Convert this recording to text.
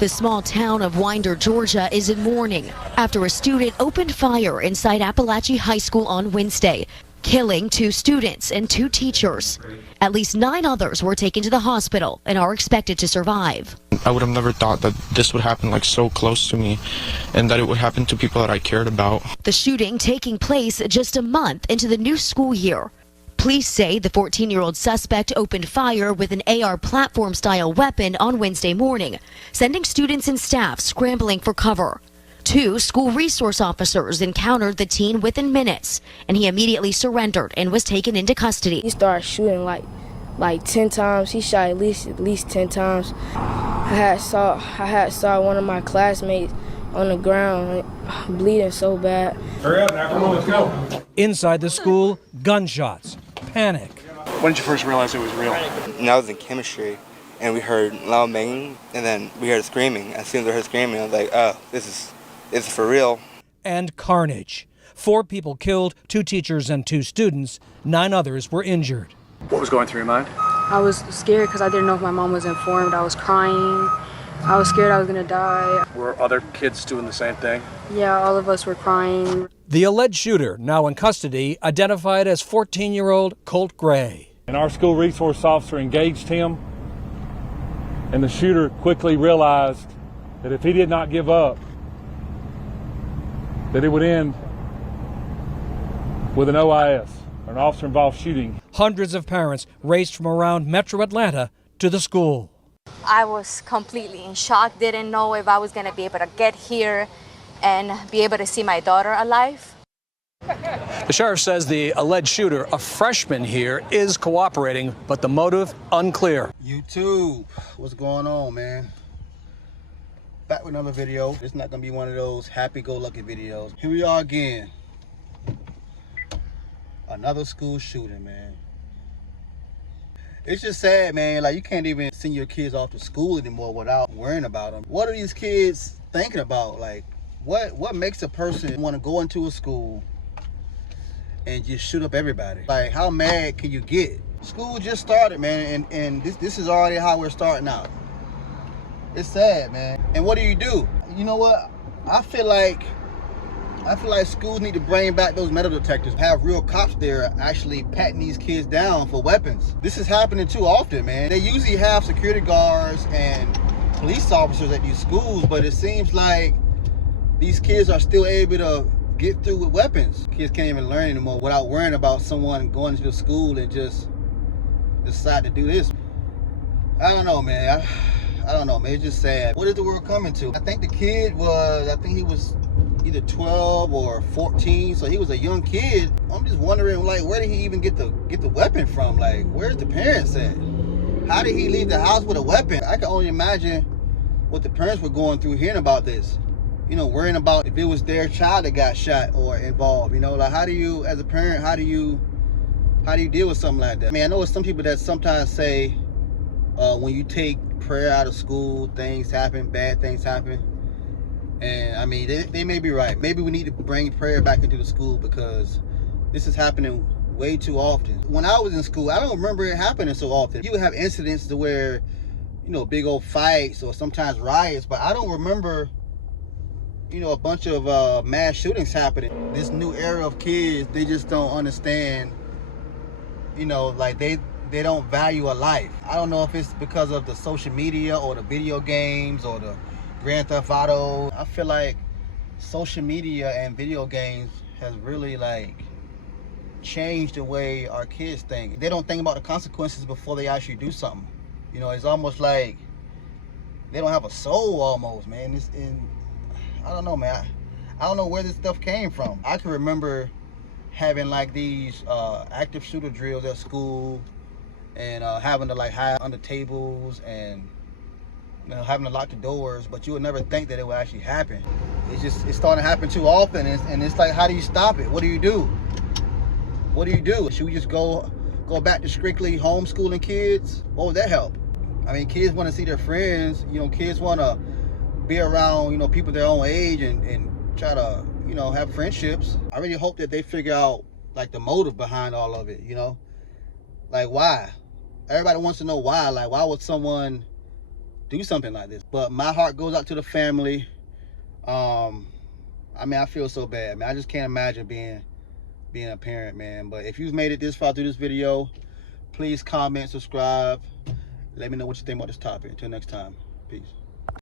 The small town of Winder, Georgia is in mourning after a student opened fire inside Apalachee High School on Wednesday, killing 2 students and 2 teachers. At least 9 others were taken to the hospital and are expected to survive. I would have never thought that this would happen like so close to me and that it would happen to people that I cared about. The shooting taking place just a month into the new school year. Police say the 14-year-old suspect opened fire with an AR platform-style weapon on Wednesday morning, sending students and staff scrambling for cover. 2 school resource officers encountered the teen within minutes, and he immediately surrendered and was taken into custody. He started shooting like 10 times. He shot at least 10 times. I had saw one of my classmates on the ground bleeding so bad. Hurry up now, come on, let's go. Inside the school, gunshots, panic. When did you first realize it was real? And I was in chemistry, and we heard loud banging, and then we heard screaming. As soon as we heard screaming, I was like, oh, this is for real. And carnage. 4 people killed, 2 teachers and 2 students. 9 others were injured. What was going through your mind? I was scared because I didn't know if my mom was informed. I was crying. I was scared I was going to die. Were other kids doing the same thing? Yeah, all of us were crying. The alleged shooter, now in custody, identified as 14-year-old Colt Gray. And our school resource officer engaged him, and the shooter quickly realized that if he did not give up, that it would end with an OIS, an officer-involved shooting. Hundreds of parents raced from around Metro Atlanta to the school. I was completely in shock, didn't know if I was going to be able to get here and be able to see my daughter alive. The sheriff says the alleged shooter, a freshman here, is cooperating, but the motive unclear. YouTube, what's going on, man? Back with another video. It's not gonna be one of those happy-go-lucky videos. Here we are again. Another school shooting, man. It's just sad, man. Like, you can't even send your kids off to school anymore without worrying about them. What are these kids thinking about? Like, what makes a person want to go into a school and just shoot up everybody? Like, how mad can you get? School just started, man, and this is already how we're starting out. It's sad, man. And what do? You know what? I feel like schools need to bring back those metal detectors. Have real cops there actually patting these kids down for weapons. This is happening too often, man. They usually have security guards and police officers at these schools, but it seems like these kids are still able to get through with weapons. Kids can't even learn anymore without worrying about someone going to the school and just decide to do this. I don't know, man. I don't know, man. It's just sad. What is the world coming to? I think the kid he was either 12 or 14, so he was a young kid. I'm just wondering, like, where did he even get the weapon from? Like, where's the parents at? How did he leave the house with a weapon? I can only imagine what the parents were going through hearing about this. You know, worrying about if it was their child that got shot or involved. You know, like, how do you, as a parent, how do you deal with something like that? I mean, I know it's some people that sometimes say when you take prayer out of school, things happen, bad things happen. And I mean, they may be right. Maybe we need to bring prayer back into the school because this is happening way too often. When I was in school, I don't remember it happening so often. You would have incidents to where, you know, big old fights or sometimes riots, but I don't remember, you know, a bunch of mass shootings happening. This new era of kids, they just don't understand, you know, like they don't value a life. I don't know if it's because of the social media or the video games or the Grand Theft Auto. I feel like social media and video games has really like changed the way our kids think. They don't think about the consequences before they actually do something. You know, it's almost like they don't have a soul almost, man. I don't know, man. I don't know where this stuff came from. I can remember having like these active shooter drills at school and having to like hide under tables and, you know, having to lock the doors, but you would never think that it would actually happen. It's starting to happen too often, and it's like, how do you stop it? What do you do? What do you do? Should we just go back to strictly homeschooling kids? What would that help? I mean, kids want to see their friends. You know, kids want to be around, you know, people their own age and try to, you know, have friendships. I really hope that they figure out like the motive behind all of it, you know? Like, why? Everybody wants to know why. Like, why would someone do something like this. But my heart goes out to the family. I mean, I feel so bad, man. I just can't imagine being a parent, man. But if you've made it this far through this video, please comment, subscribe. Let me know what you think about this topic. Until next time, peace.